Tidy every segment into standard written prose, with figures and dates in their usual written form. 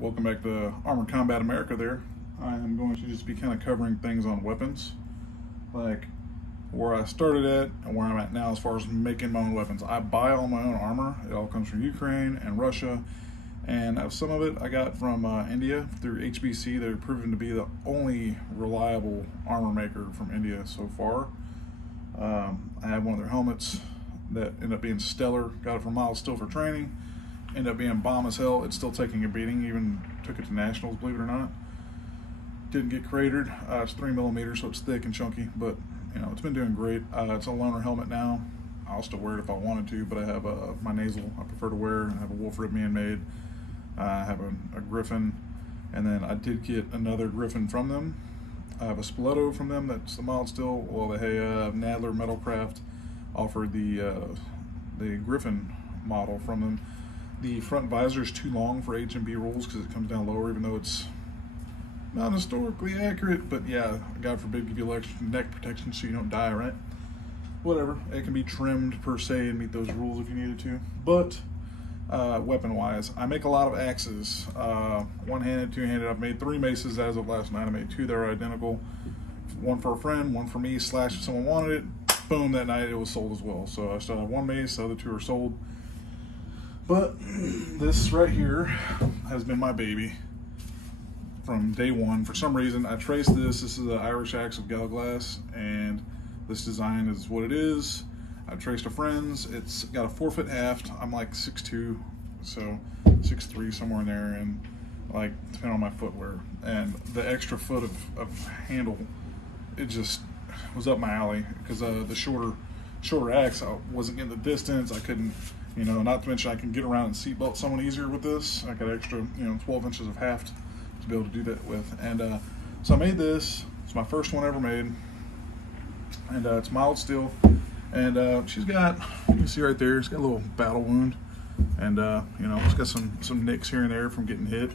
Welcome back to Armored Combat America there. I am going to just be kind of covering things on weapons, like where I started at and where I'm at now as far as making my own weapons. I buy all my own armor. It all comes from Ukraine and Russia, and some of it I got from India through HBC. They're proven to be the only reliable armor maker from India so far. I have one of their helmets that ended up being stellar. Got it from Miles Still for training. Ended up being bomb as hell. It's still taking a beating. Even took it to nationals, believe it or not. Didn't get cratered. It's 3mm, so it's thick and chunky, but you know, it's been doing great. It's a loaner helmet now. I'll still wear it if I wanted to, but I have my nasal I prefer to wear. I have a wolf rib being made. I have a griffin, and then I did get another griffin from them. I have a stiletto from them that's the mild still. Well, hey, Nadler Metalcraft offered the griffin model from them. The front visor is too long for H&B rules because it comes down lower, even though it's not historically accurate. But yeah, God forbid, give you extra neck protection so you don't die, right? Whatever. It can be trimmed per se and meet those rules if you needed to. But weapon-wise, I make a lot of axes. One-handed, two-handed. I've made 3 maces as of last night. I made 2 that are identical. One for a friend, one for me, / if someone wanted it. Boom, that night it was sold as well. So I still have 1 mace, the other 2 are sold. But this right here has been my baby from day one. For some reason, I traced this. This is the Irish axe of Galglass, and this design is what it is. I traced a friend's. It's got a 4-foot haft. I'm like 6'2", so 6'3", somewhere in there, and like depending on my footwear. And the extra foot of handle, it just was up my alley because the shorter axe, I wasn't getting the distance. I couldn't. You know, not to mention I can get around and seatbelt someone easier with this. I got extra, 12 inches of haft to be able to do that with. And so I made this. It's my first one ever made. And it's mild steel. And she's got, you can see right there, it's got a little battle wound. And, it's got some nicks here and there from getting hit. A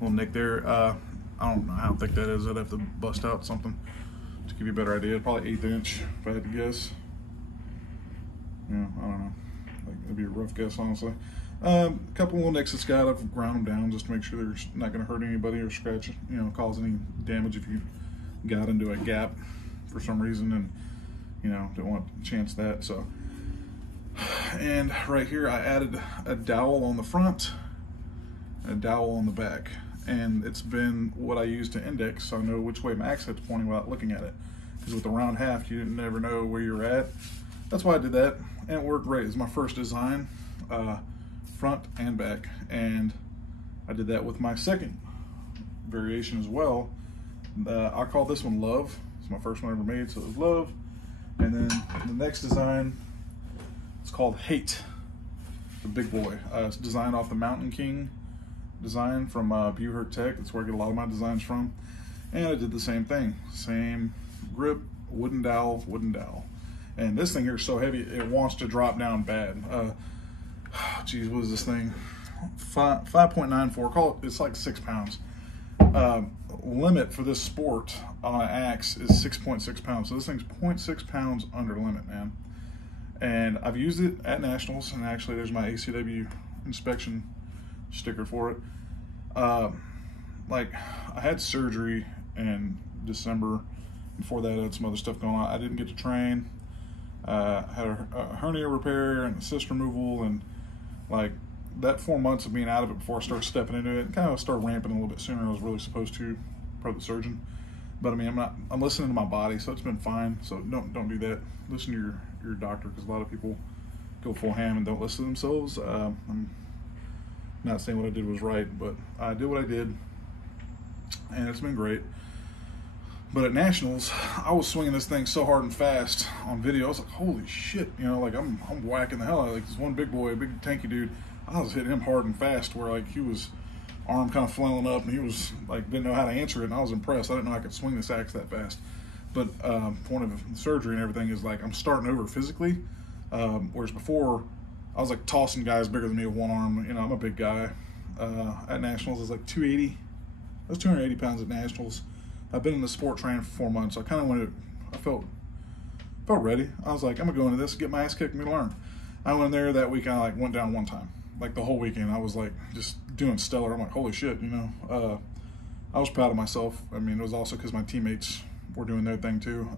little nick there. I don't know how thick that is. I'd have to bust out something to give you a better idea. Probably 1/8 inch, if I had to guess. I don't know. It'd be a rough guess, honestly. A couple little nicks it's got. I've ground them down just to make sure they're not going to hurt anybody or scratch, cause any damage if you got into a gap for some reason and, don't want to chance that. So, and right here I added a dowel on the front and a dowel on the back. And it's been what I use to index so I know which way my axe head's pointing without looking at it. Because with the round haft, you never know where you're at. That's why I did that, and it worked great. It's my first design, front and back, and I did that with my second variation as well. I call this one Love. It's my first one I ever made, so it was Love. And then the next design, it's called Hate, the big boy. It's designed off the Mountain King design from Buhurt Tech. That's where I get a lot of my designs from. And I did the same thing, same grip, wooden dowel, wooden dowel. And this thing here is so heavy, it wants to drop down bad. Geez, what is this thing? 5.94, call it, it's like 6 pounds. Limit for this sport on an axe is 6.6 pounds. So this thing's 0.6 pounds under limit, man. And I've used it at nationals, and actually there's my ACW inspection sticker for it. Like, I had surgery in December. Before that, I had some other stuff going on. I didn't get to train. Had a hernia repair and a cyst removal, and like that 4 months of being out of it before I started stepping into it, kind of started ramping a little bit sooner than I was really supposed to, per the surgeon. But I mean, I'm listening to my body, so it's been fine. So don't do that. Listen to your doctor, because a lot of people go full ham and don't listen to themselves. I'm not saying what I did was right, but I did what I did, and it's been great. But at nationals, I was swinging this thing so hard and fast on video. I was like, holy shit, like I'm whacking the hell out of like this one big boy, a big tanky dude. I was hitting him hard and fast where like he was arm kind of flailing up and he was like, didn't know how to answer it. And I was impressed. I didn't know I could swing this axe that fast. But point of surgery and everything is like I'm starting over physically. Whereas before I was like tossing guys bigger than me with one arm. I'm a big guy. At nationals, I was like 280. I was 280 pounds at nationals. I've been in the sport training for 4 months. So I kind of wanted, I felt ready. I was like, I'm gonna go into this, get my ass kicked, and learn. I went in there that week. I like went down one time, like the whole weekend. I was like just doing stellar. I'm like, holy shit, you know. I was proud of myself. I mean, it was also because my teammates were doing their thing too.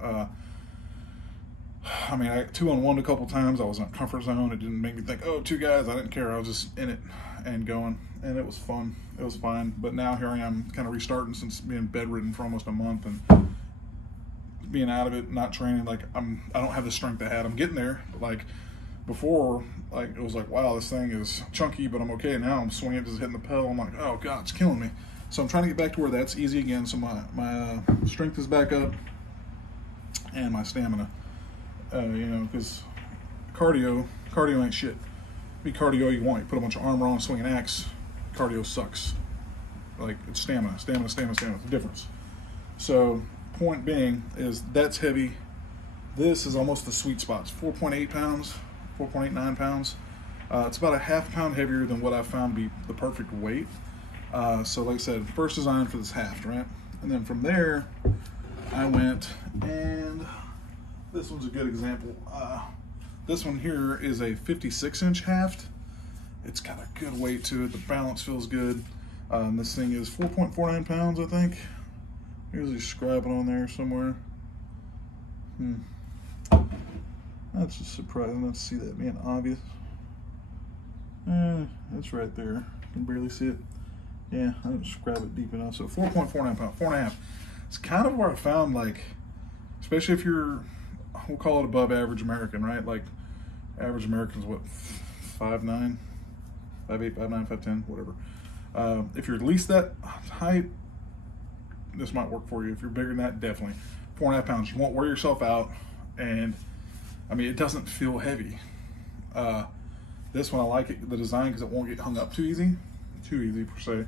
I mean, I 2-on-1 a couple times. I was in a comfort zone. It didn't make me think, oh, 2 guys. I didn't care. I was just in it and going, and it was fun. It was fine. But now here I am, kind of restarting since being bedridden for almost a month and being out of it, not training. Like I don't have the strength I had. I'm getting there. But like before, like it was like, wow, this thing is chunky, but I'm okay. Now I'm swinging, just hitting the pedal. I'm like, oh god, it's killing me. So I'm trying to get back to where that's easy again. So my strength is back up and my stamina. You know, because cardio ain't shit. Be cardio you want. You put a bunch of armor on, swing an axe. Cardio sucks. Like it's stamina. It's the difference. So point being is that's heavy. This is almost the sweet spot. It's 4.8 pounds, 4.89 pounds. It's about a ½ pound heavier than what I found to be the perfect weight. So like I said, first design for this haft, right? And then from there, I went and this one's a good example. This one here is a 56-inch haft. It's got a good weight to it. The balance feels good. And this thing is 4.49 pounds, I think. Here's a scribe on there somewhere. That's just surprising. Let's see that being obvious. It's right there. You can barely see it. Yeah, I didn't scribe it deep enough. So 4.49 pounds, 4.5. It's kind of where I found, like, especially if you're, we'll call it above average American, right? Like average American's what, 5'9", 5'8", 5'9", 5'10", whatever. If you're at least that height, this might work for you. If you're bigger than that, definitely. 4.5 pounds. You won't wear yourself out, and I mean, it doesn't feel heavy. This one I like it, the design, because it won't get hung up too easy per se.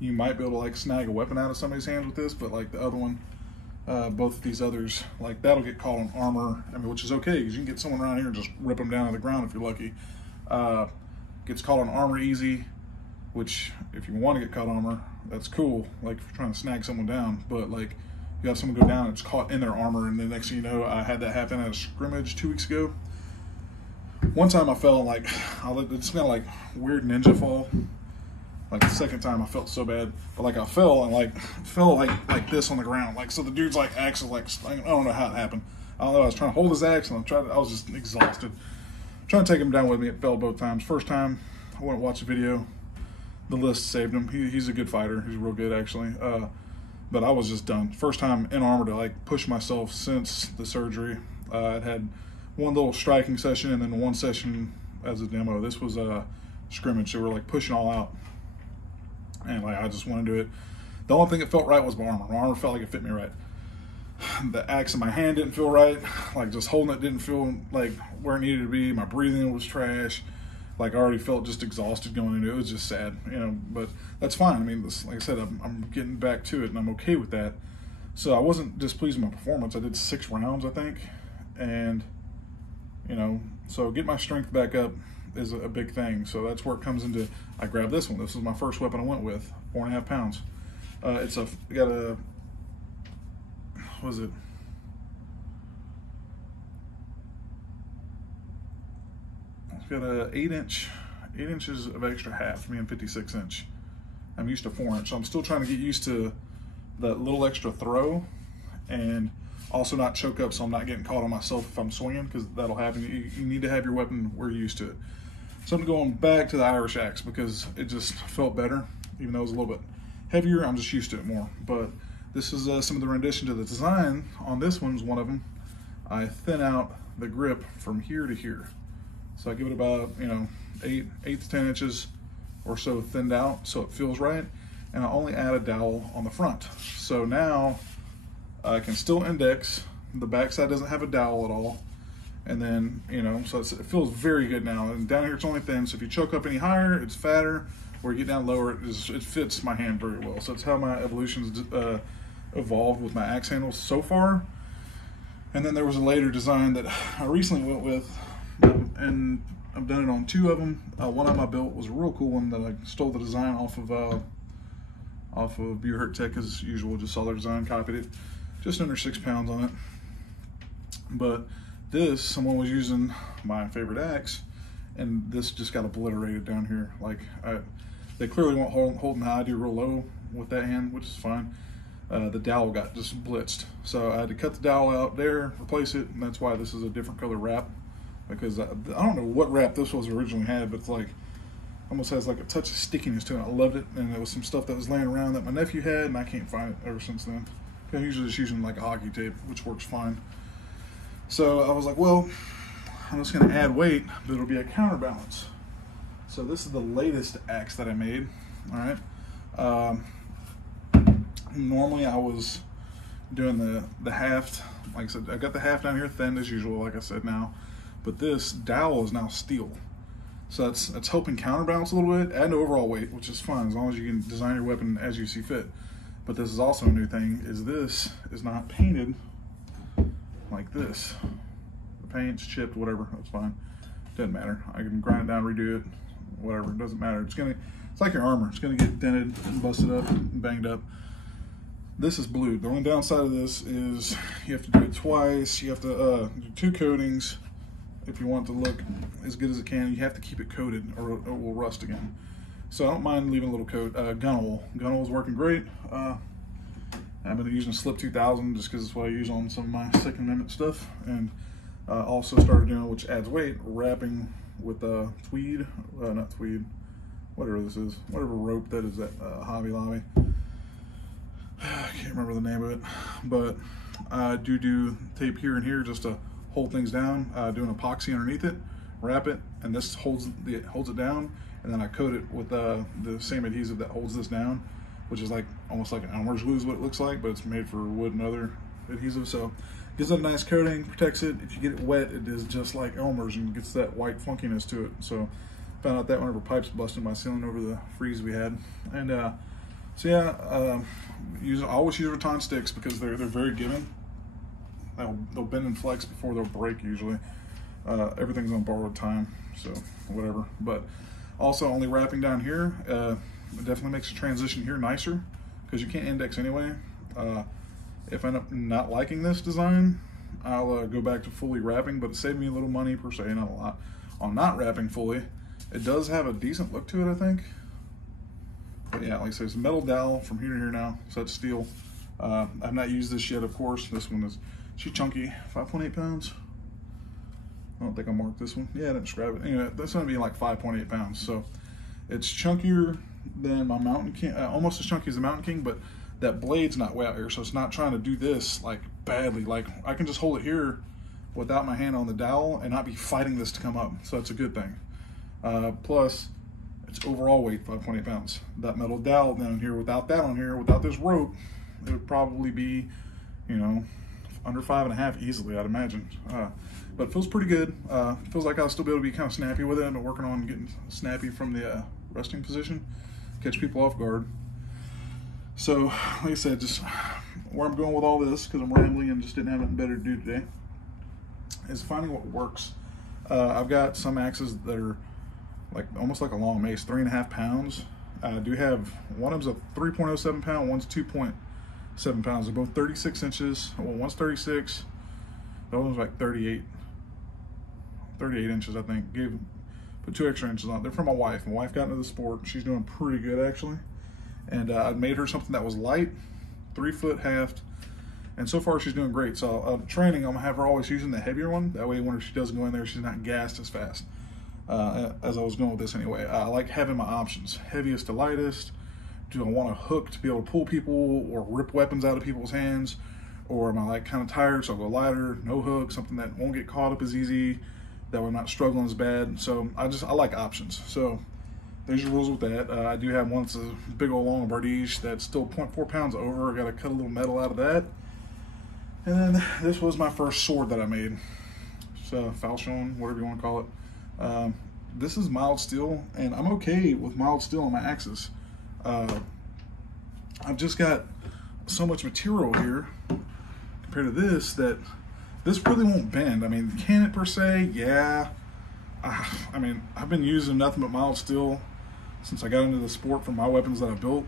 You might be able to like snag a weapon out of somebody's hands with this, but like the other one, both of these others, like that'll get caught on armor. I mean, which is okay because you can get someone around here and just rip them down to the ground if you're lucky. Gets caught on armor easy, which if you want to get caught on armor, that's cool. Like if you're trying to snag someone down, but like you have someone go down and it's caught in their armor, and the next thing you know, I had that happen at a scrimmage 2 weeks ago. One time I fell, like, it's kind of like weird ninja fall. Like the second time I felt so bad, but like I fell and like fell like this on the ground. Like, so the dude's like axe is like, I don't know how it happened. I don't know. I was trying to hold his axe and I was just exhausted. Trying to take him down with me. It fell both times. First time I went and watched the video. The list saved him. He's a good fighter. He's real good actually. But I was just done. First time in armor to like push myself since the surgery. I'd had one little striking session and then one session as a demo. This was a scrimmage, so we're like pushing all out. And like I just wanted to do it. The only thing that felt right was my armor. My armor felt like it fit me right. The axe in my hand didn't feel right. Like just holding it didn't feel like where it needed to be. My breathing was trash. Like I already felt just exhausted going into it. It was just sad, you know. But that's fine. I mean, like I said, I'm getting back to it, and I'm okay with that. So I wasn't displeased with my performance. I did 6 rounds, I think, and you know, so get my strength back up is a big thing. So that's where it comes into. I grabbed this one. This was my first weapon I went with, 4.5 pounds. It's got a, what is it? It's got a 8 inches of extra half, being 56 inch. I'm used to 4 inch, so I'm still trying to get used to that little extra throw, and also not choke up so I'm not getting caught on myself if I'm swinging, because that'll happen. You need to have your weapon where you're used to it. So I'm going back to the Irish axe because it just felt better, even though it was a little bit heavier. I'm just used to it more. But this is some of the rendition to the design. On this one's one of them. I thin out the grip from here to here. So I give it about, you know, 8 to 10 inches or so thinned out so it feels right. And I only add a dowel on the front. So now I can still index. The backside doesn't have a dowel at all. And then, you know, so it feels very good now. And down here it's only thin, so if you choke up any higher, it's fatter. Where you get down lower, it fits my hand very well. So that's how my evolution's evolved with my axe handles so far. And then there was a later design that I recently went with, and I've done it on 2 of them. One of them I built was a real cool one that I stole the design off of Buhurt Tech as usual. Just saw their design, copied it. Just under 6 pounds on it. But this, someone was using my favorite axe, and this just got obliterated down here. Like They clearly weren't holding how I do real low with that hand, which is fine. The dowel got just blitzed. So I had to cut the dowel out there, replace it, and that's why this is a different color wrap. Because I don't know what wrap this was originally had, but it's like, almost has like a touch of stickiness to it. I loved it, and there was some stuff that was laying around that my nephew had, and I can't find it ever since then. I'm usually just using like a hockey tape, which works fine. So I was like, well, I'm just gonna add weight, but it'll be a counterbalance. So this is the latest axe that I made, all right? Normally I was doing the haft, like I said, I got the haft down here thin as usual, like I said now, but this dowel is now steel. So that's helping counterbalance a little bit, add overall weight, which is fine as long as you can design your weapon as you see fit. But this is also a new thing, is this is not painted like this. The paint's chipped, whatever, that's fine. Doesn't matter. I can grind it down, redo it, whatever, it doesn't matter. It's like your armor. It's gonna get dented and busted up and banged up. This is blued. The only downside of this is you have to do it twice. You have to do 2 coatings if you want it to look as good as it can. You have to keep it coated or it will rust again. So I don't mind leaving a little coat. Gun oil. Gun oil is working great. I've been using Slip 2000 just because it's what I use on some of my Second Amendment stuff. And also started doing, which adds weight, wrapping with tweed, not tweed, whatever this is, whatever rope that is at Hobby Lobby. I can't remember the name of it, but I do tape here and here just to hold things down. Do an epoxy underneath it, wrap it, and this holds it down. And then I coat it with the same adhesive that holds this down, which is like almost like an Elmer's glue is what it looks like, but it's made for wood and other adhesive. So it gives it a nice coating, protects it. If you get it wet, it is just like Elmer's and gets that white funkiness to it. So found out that whenever pipes busted my ceiling over the freeze we had. And so yeah, I always use rattan sticks because they're very giving. They'll bend and flex before they'll break usually. Everything's on borrowed time, so whatever. But also only wrapping down here, it definitely makes the transition here nicer because you can't index anyway. If I end up not liking this design, I'll go back to fully wrapping, but it saved me a little money per se, not a lot, on not wrapping fully. It does have a decent look to it, I think. But yeah, like I said, it's a metal dowel from here to here now, so that's steel. I've not used this yet, of course. This one she's chunky, 5.8 pounds. I don't think I marked this one. Yeah, I didn't scrap it. Anyway, that's gonna be like 5.8 pounds. So it's chunkier than my Mountain King, almost as chunky as the Mountain King, but that blade's not way out here, so it's not trying to do this like badly. Like I can just hold it here without my hand on the dowel and not be fighting this to come up. So that's a good thing. Plus, its overall weight, 5.8 pounds. That metal dowel down here, without that on here, without this rope, it would probably be, you know, under 5.5 easily, I'd imagine. But it feels pretty good. Feels like I'll still be able to be kind of snappy with it. I've been working on getting snappy from the resting position, catch people off guard. So, like I said, just where I'm going with all this, because I'm rambling and just didn't have anything better to do today, is finding what works. I've got some axes that are like almost like a long mace, 3.5 pounds. I do have, one of them's a 3.07 pound, one's 2.7 pounds. They're both 36 inches. Well, one's 36, the other one's like 38 inches, I think. Put 2 extra inches on it. They're from my wife. My wife got into the sport. She's doing pretty good, actually. And I made her something that was light, 3-foot haft, and so far she's doing great. So training, I'm gonna have her always using the heavier one. That way, when she does go in there, she's not gassed as fast. As I was going with this anyway. I like having my options, heaviest to lightest. Do I want a hook to be able to pull people or rip weapons out of people's hands? Or am I like kind of tired, so I'll go lighter, no hook, something that won't get caught up as easy, that way I'm not struggling as bad. So I like options. So there's your rules with that. I do have one that's a big old long Bardige that's still 0.4 pounds over. I got to cut a little metal out of that. And then this was my first sword that I made. So falchion, whatever you want to call it. This is mild steel, and I'm okay with mild steel on my axes. I've just got so much material here compared to this that this really won't bend. I mean, can it per se? Yeah. I mean, I've been using nothing but mild steel since I got into the sport for my weapons that I've built.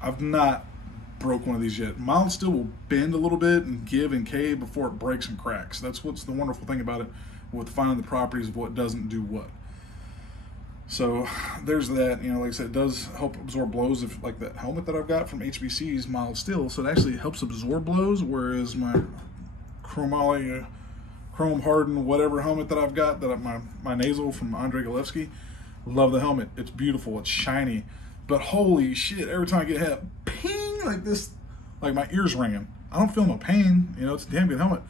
I've not broke one of these yet. Mild steel will bend a little bit and give and cave before it breaks and cracks. That's what's the wonderful thing about it, with finding the properties of what doesn't do what. So there's that. You know, like I said, it does help absorb blows. If like that helmet that I've got from HBC is mild steel, so it actually helps absorb blows. Whereas my chromoly, chrome hardened whatever helmet that I've got, that my nasal from Andre Galevsky, love the helmet. It's beautiful. It's shiny. But holy shit! Every time I get hit, ping like this, like my ears ringing. I don't feel no pain. You know, it's a damn good helmet.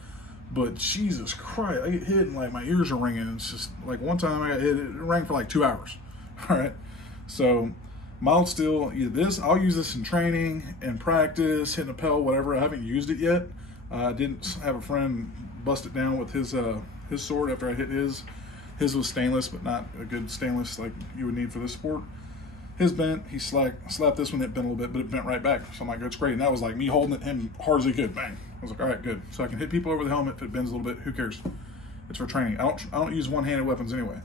But Jesus Christ, I get hit and like my ears are ringing. It's just like one time I got hit, it rang for like 2 hours. All right. So mild steel, either this, I'll use this in training and practice, hitting a pedal, whatever. I haven't used it yet. I didn't have a friend bust it down with his sword after I hit his. His was stainless, but not a good stainless like you would need for this sport. His bent, he slapped this one, it bent a little bit, but it bent right back. So I'm like, that's great. And that was like me holding it, him hard as he could, bang. I was like, all right, good. So I can hit people over the helmet if it bends a little bit. Who cares? It's for training. I don't use one-handed weapons anyway.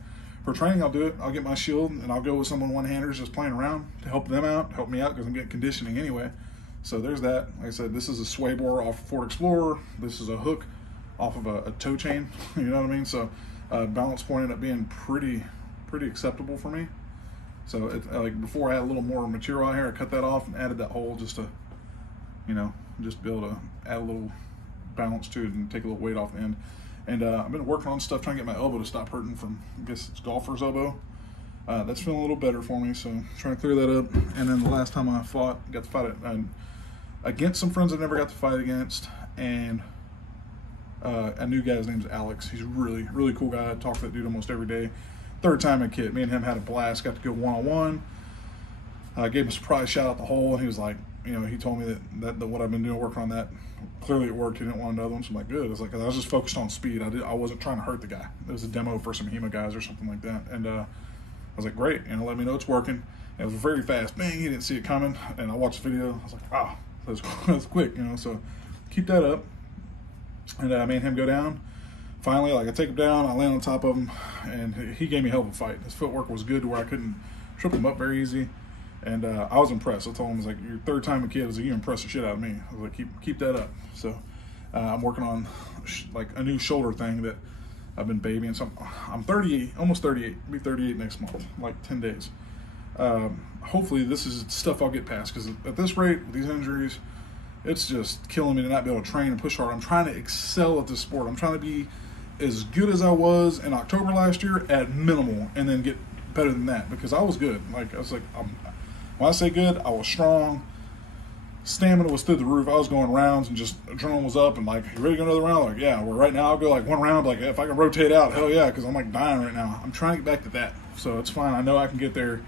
For training, I'll do it. I'll get my shield and I'll go with someone one-handers just playing around to help them out, help me out because I'm getting conditioning anyway. So there's that. Like I said, this is a sway bore off Ford Explorer. This is a hook off of a toe chain. You know what I mean? So balance point ended up being pretty acceptable for me. So it, like before I had a little more material out here, I cut that off and added that hole just to, you know, just be able to add a little balance to it and take a little weight off the end. And I've been working on stuff trying to get my elbow to stop hurting from, I guess it's golfer's elbow. That's feeling a little better for me, so I'm trying to clear that up. And then the last time I got to fight against some friends I never got to fight against, and a new guy, his name's Alex. He's a really cool guy. I talk to that dude almost every day. Third time in Kit, me and him had a blast, got to go one-on-one. I gave him a surprise shot at the hole, and he was like, you know, he told me that what I've been doing, working on that, clearly it worked. He didn't want another one, so I'm like, good. I was like, I was just focused on speed. I wasn't trying to hurt the guy. It was a demo for some HEMA guys or something like that. And I was like, great, you know, let me know it's working. And it was very fast. Bang, he didn't see it coming. And I watched the video. I was like, wow, that's quick, you know. So keep that up. And I made him go down. Finally, like I take him down, I land on top of him, and he gave me a hell of a fight. His footwork was good to where I couldn't trip him up very easy. And I was impressed. I told him, I was like, your third time a kid, I was like, you impressed the shit out of me. I was like, keep that up. So I'm working on like a new shoulder thing that I've been babying. So I'm 38, almost 38. I'll be 38 next month, like 10 days. Hopefully this is stuff I'll get past, because at this rate, with these injuries, it's just killing me to not be able to train and push hard. I'm trying to excel at this sport. I'm trying to be as good as I was in October last year at minimal, and then get better than that, because I was good. Like I was like, when I say good, I was strong. Stamina was through the roof. I was going rounds and just adrenaline was up, and like, you ready to go another round? Like, yeah. Well, right now I'll go like one round. Like, if I can rotate out, hell yeah, because I'm like dying right now. I'm trying to get back to that, so it's fine. I know I can get there,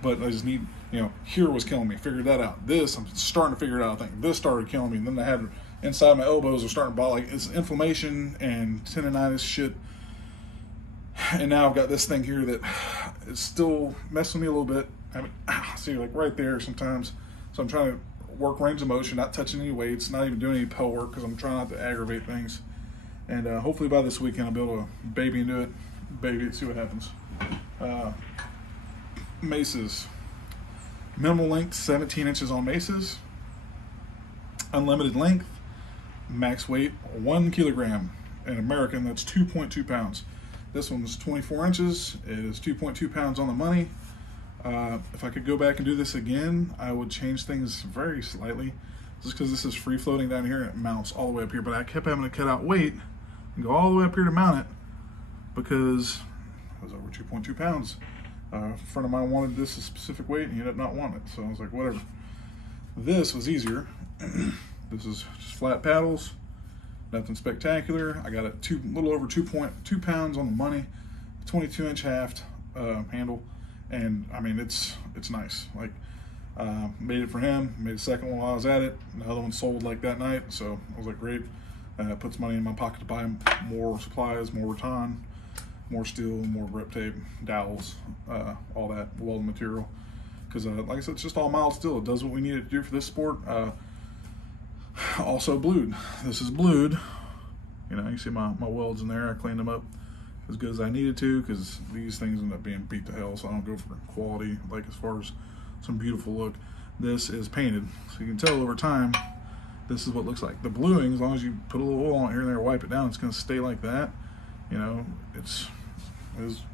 but I just need, you know, here was killing me. Figured that out. This, I'm starting to figure it out. I think this started killing me, and then I had inside my elbows are starting to bother. Like, it's inflammation and tendonitis shit. And now I've got this thing here that is still messing me a little bit. I mean, see, like right there sometimes. So I'm trying to work range of motion, not touching any weights, not even doing any pedal work, because I'm trying not to aggravate things. And hopefully by this weekend I'll be able to baby into it, see what happens. Maces. Minimal length, 17 inches on maces. Unlimited length. Max weight, 1 kilogram. In American, that's 2.2 pounds. This one's 24 inches. It is 2.2 pounds on the money. If I could go back and do this again, I would change things very slightly, just because this is free floating down here and it mounts all the way up here. But I kept having to cut out weight and go all the way up here to mount it, because it was over 2.2 pounds. A friend of mine wanted this a specific weight and he ended up not wanting it. So I was like, whatever. This was easier. This is just flat paddles, nothing spectacular. I got a little over 2.2 pounds on the money, 22-inch haft handle, and I mean it's nice. Like made it for him. Made a second one while I was at it. Another one sold like that night, so I was like, great. Puts money in my pocket to buy more supplies, more rattan, more steel, more grip tape, dowels, all that welding material. Because like I said, it's just all mild steel. It does what we need it to do for this sport. Also blued. This is blued. You know, you see my welds in there. I cleaned them up as good as I needed to, because these things end up being beat to hell, so I don't go for quality, like as far as some beautiful look. This is painted, so you can tell over time this is what it looks like. The bluing, as long as you put a little oil on it here and there, wipe it down, it's going to stay like that. You know, it's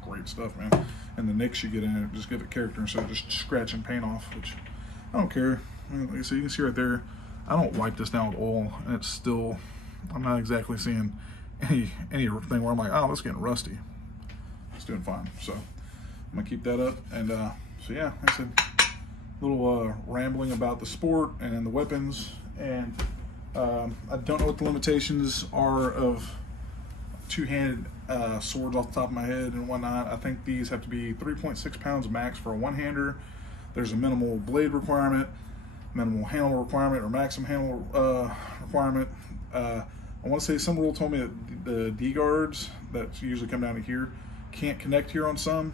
great stuff, man. and the nicks you get in it, just give it character instead of just scratching paint off, which I don't care. I mean, like I said, you can see right there, I don't wipe this down with oil, and it's still, I'm not exactly seeing anything where I'm like, oh, that's getting rusty. It's doing fine. So I'm gonna keep that up. And so yeah, like I said, a little rambling about the sport and the weapons. And I don't know what the limitations are of two-handed swords off the top of my head and whatnot. I think these have to be 3.6 pounds max for a one-hander. There's a minimal blade requirement, minimal handle requirement, or maximum handle requirement. I want to say some rule told me that the D-guards that usually come down to here can't connect here on some.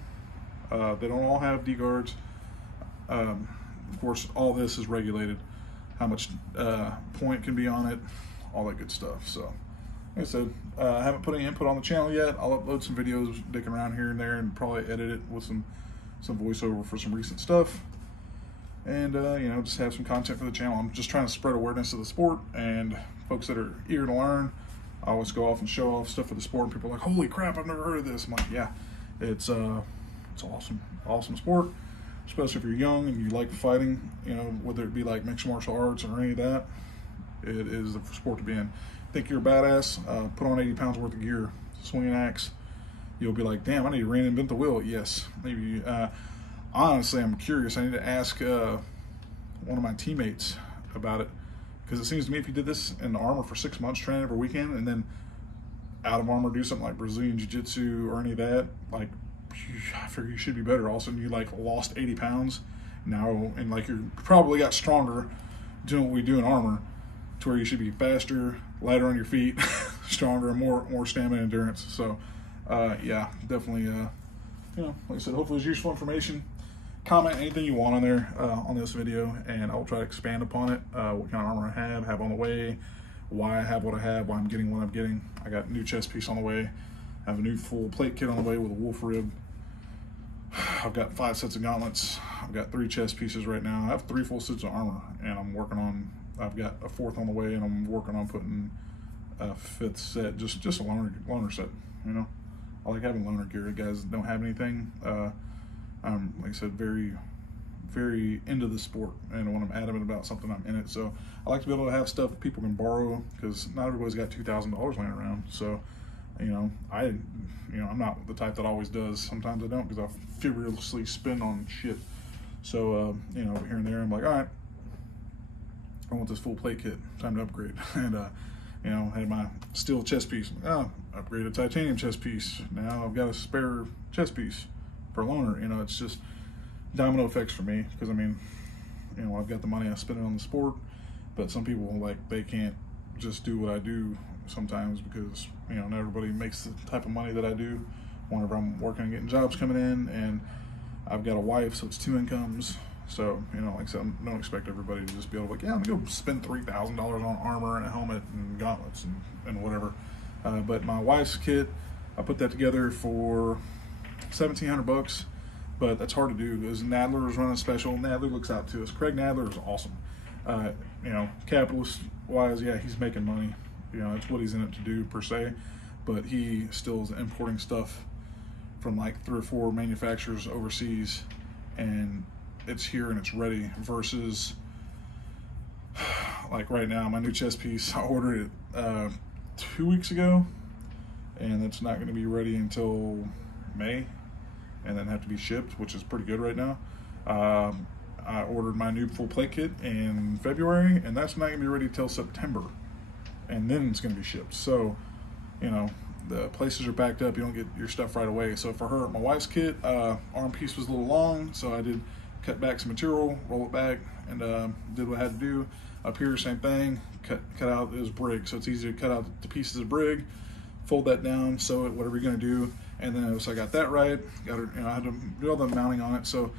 They don't all have D-guards. Of course, all this is regulated. How much point can be on it, all that good stuff. So, like I said, I haven't put any input on the channel yet. I'll upload some videos dicking around here and there and probably edit it with some voiceover for some recent stuff. And, you know, just have some content for the channel. I'm just trying to spread awareness of the sport, and folks that are eager to learn, I always go off and show off stuff for the sport, and people are like, holy crap, I've never heard of this. I'm like, yeah, it's awesome sport, especially if you're young and you like fighting, you know, whether it be like mixed martial arts or any of that. It is the sport to be in. Think you're a badass, put on 80 pounds worth of gear, swing an axe, you'll be like, damn, I need to reinvent the wheel. Yes, maybe. Honestly, I'm curious. I need to ask one of my teammates about it, because it seems to me if you did this in the armor for 6 months, training every weekend, and then out of armor do something like Brazilian Jiu-Jitsu or any of that, like, I figure you should be better. All of a sudden you like lost 80 pounds now, and like you're probably got stronger doing what we do in armor, to where you should be faster, lighter on your feet, stronger, and more stamina and endurance. So yeah, definitely, you know, like I said, hopefully it's useful information. Comment anything you want on there on this video, and I'll try to expand upon it. What kind of armor I have on the way, why I have what I have, why I'm getting what I'm getting. I got a new chest piece on the way. I have a new full plate kit on the way with a wolf rib. I've got 5 sets of gauntlets. I've got 3 chest pieces right now. I have 3 full suits of armor, and I'm working on, I've got a 4th on the way, and I'm working on putting a 5th set, just a loner set, you know. I like having loner gear. You guys don't have anything. I'm, like I said, very, very into the sport, and when I'm adamant about something, I'm in it. So I like to be able to have stuff people can borrow, because not everybody's got $2,000 laying around. So, you know, I'm not the type that always does. Sometimes I don't, because I furiously spend on shit. So, you know, here and there, I'm like, all right, I want this full plate kit. Time to upgrade. And, you know, I had my steel chest piece. Oh, upgraded titanium chest piece. Now I've got a spare chest piece for loaner. You know, it's just domino effects for me, because I mean, you know, I've got the money, I spend it on the sport, but some people, like, they can't just do what I do sometimes, because, you know, not everybody makes the type of money that I do whenever I'm working and getting jobs coming in, and I've got a wife, so it's 2 incomes. So, you know, like I said, I don't expect everybody to just be able to, like, yeah, I'm gonna go spend $3,000 on armor and a helmet and gauntlets and whatever. But my wife's kit, I put that together for $1,700, but that's hard to do, because Nadler is running a special. Nadler looks out to us. Craig Nadler is awesome. You know, capitalist wise, yeah, he's making money. You know, it's what he's in it to do per se, but he still is importing stuff from like 3 or 4 manufacturers overseas, and it's here and it's ready, versus like right now, my new chest piece, I ordered it 2 weeks ago, and it's not going to be ready until May, and then have to be shipped, which is pretty good right now. I ordered my new full plate kit in February, and that's not going to be ready till September, and then it's going to be shipped. So, you know, the places are backed up. You don't get your stuff right away. So for her, my wife's kit, arm piece was a little long, so I did cut back some material, roll it back, and did what I had to do. Up here, same thing, cut out this brig, so it's easy to cut out the pieces of brig, fold that down, sew it, whatever you're gonna do, and then so I got that right. Got her, you know, I had to do all the mounting on it. So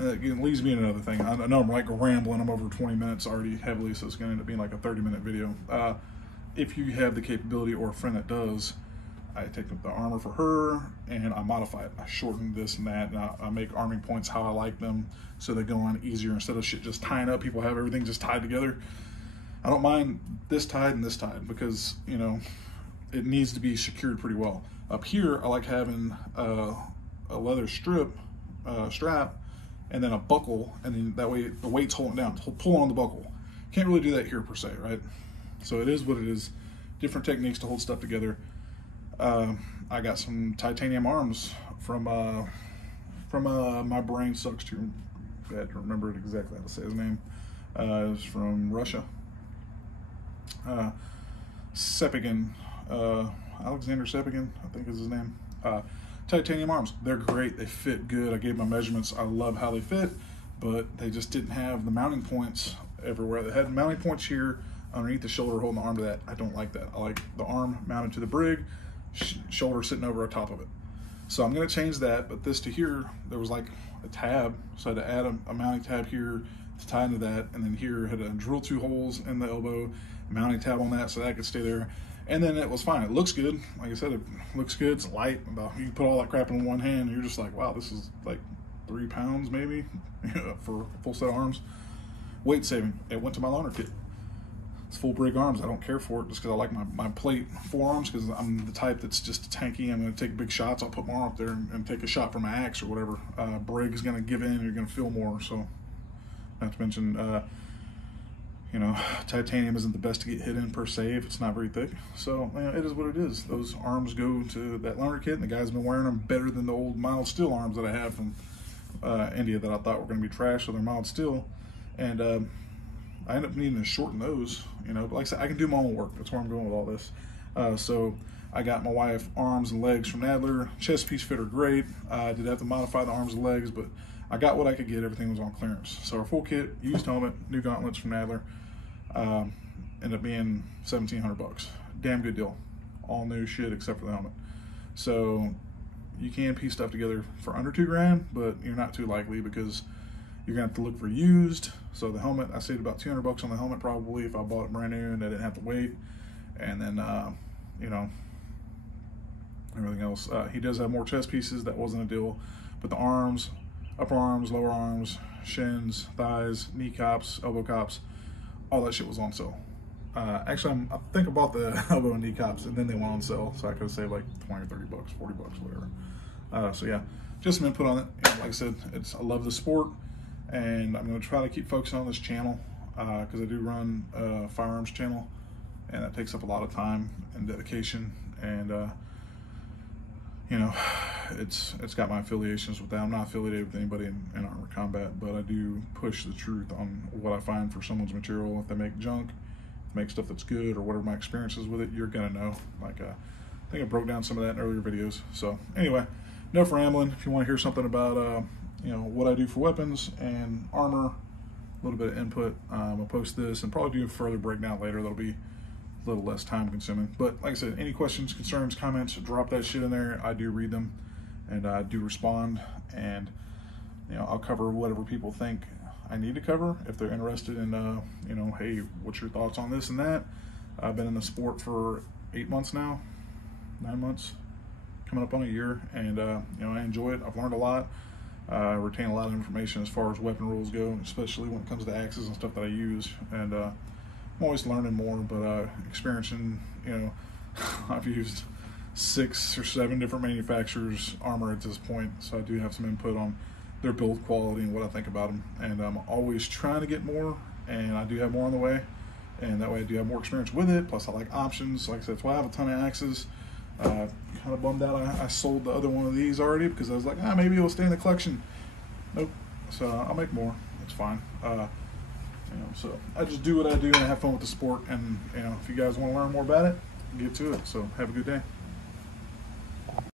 it leads me to another thing. I know I'm like rambling. I'm over 20 minutes already heavily, so it's gonna end up being like a 30-minute video. If you have the capability, or a friend that does, I take the armor for her and I modify it. I shorten this and that, and I make arming points how I like them, so they go on easier instead of shit just tying up. People have everything just tied together. I don't mind this tied and this tied, because, you know, it needs to be secured pretty well. Up here, I like having a leather strap, and then a buckle, and then that way the weight's holding down. Pull on the buckle. Can't really do that here per se, right? So it is what it is. Different techniques to hold stuff together. I got some titanium arms from my brain sucks too bad to remember it exactly how to say his name. It was from Russia. Sepigin, Alexander Sepigin, I think is his name. Titanium arms, they're great, they fit good. I gave my measurements, I love how they fit, but they just didn't have the mounting points everywhere. They had mounting points here underneath the shoulder holding the arm to that. I don't like that. I like the arm mounted to the brig, shoulder sitting over top of it. So I'm going to change that, but this to here, there was like a tab, so I had to add a mounting tab here to tie into that, and then here I had to drill 2 holes in the elbow, mounting tab on that so that could stay there, and then it was fine. It looks good. Like I said, it looks good. It's light. You can put all that crap in one hand, and you're just like, wow, this is like 3 pounds maybe for a full set of arms. Weight saving. It went to my loaner kit. It's full brig arms. I don't care for it just because I like my plate forearms, because I'm the type that's just tanky. I'm going to take big shots. I'll put my arm up there and take a shot from my axe or whatever. Brig is going to give in. You're going to feel more. So, not to mention, you know, titanium isn't the best to get hit in per se if it's not very thick. So, you know, it is what it is. Those arms go to that loaner kit, and the guy's been wearing them better than the old mild steel arms that I have from India that I thought were going to be trash, so they're mild steel. And I ended up needing to shorten those, you know, but like I said, I can do my own work. That's where I'm going with all this. So I got my wife arms and legs from Nadler. Chest piece fit are great. I did have to modify the arms and legs, but I got what I could get. Everything was on clearance. So our full kit, used helmet, new gauntlets from Nadler, ended up being $1,700. Damn good deal. All new shit except for the helmet. So you can piece stuff together for under $2,000, but you're not too likely because you're gonna have to look for used. So the helmet, I saved about $200 on the helmet probably if I bought it brand new and I didn't have to wait. And then, you know, everything else. He does have more chest pieces. That wasn't a deal. But the arms, upper arms, lower arms, shins, thighs, knee cops, elbow cops, all that shit was on sale. Actually, I think I bought the elbow and knee cops and then they went on sale. So I could have saved like 20 or 30 bucks, 40 bucks, whatever. So yeah, just some input on it. You know, like I said, I love the sport. And I'm going to try to keep focusing on this channel because I do run a firearms channel, and that takes up a lot of time and dedication. And you know, it's got my affiliations with that. I'm not affiliated with anybody in armored combat, but I do push the truth on what I find for someone's material. If they make junk, if they make stuff that's good, or whatever my experience is with it, you're gonna know. Like I think I broke down some of that in earlier videos. So anyway, enough rambling. If you want to hear something about you know, what I do for weapons and armor, a little bit of input, I'll post this and probably do a further breakdown later. That'll be a little less time consuming. But like I said, any questions, concerns, comments, drop that shit in there. I do read them and I do respond, and you know, I'll cover whatever people think I need to cover if they're interested in you know, hey, what's your thoughts on this and that. I've been in the sport for 8 months now, 9 months, coming up on a year, and you know, I enjoy it. I've learned a lot. I retain a lot of information as far as weapon rules go, especially when it comes to axes and stuff that I use. And I'm always learning more, but experiencing, you know, I've used 6 or 7 different manufacturers' armor at this point, so I do have some input on their build quality and what I think about them. And I'm always trying to get more, and I do have more on the way. And that way I do have more experience with it, plus I like options. Like I said, that's why I have a ton of axes. Kind of bummed out I sold the other one of these already, because I was like, maybe it'll stay in the collection. Nope. So I'll make more. It's fine. You know, so I just do what I do and I have fun with the sport. And you know, if you guys want to learn more about it, get to it. So have a good day.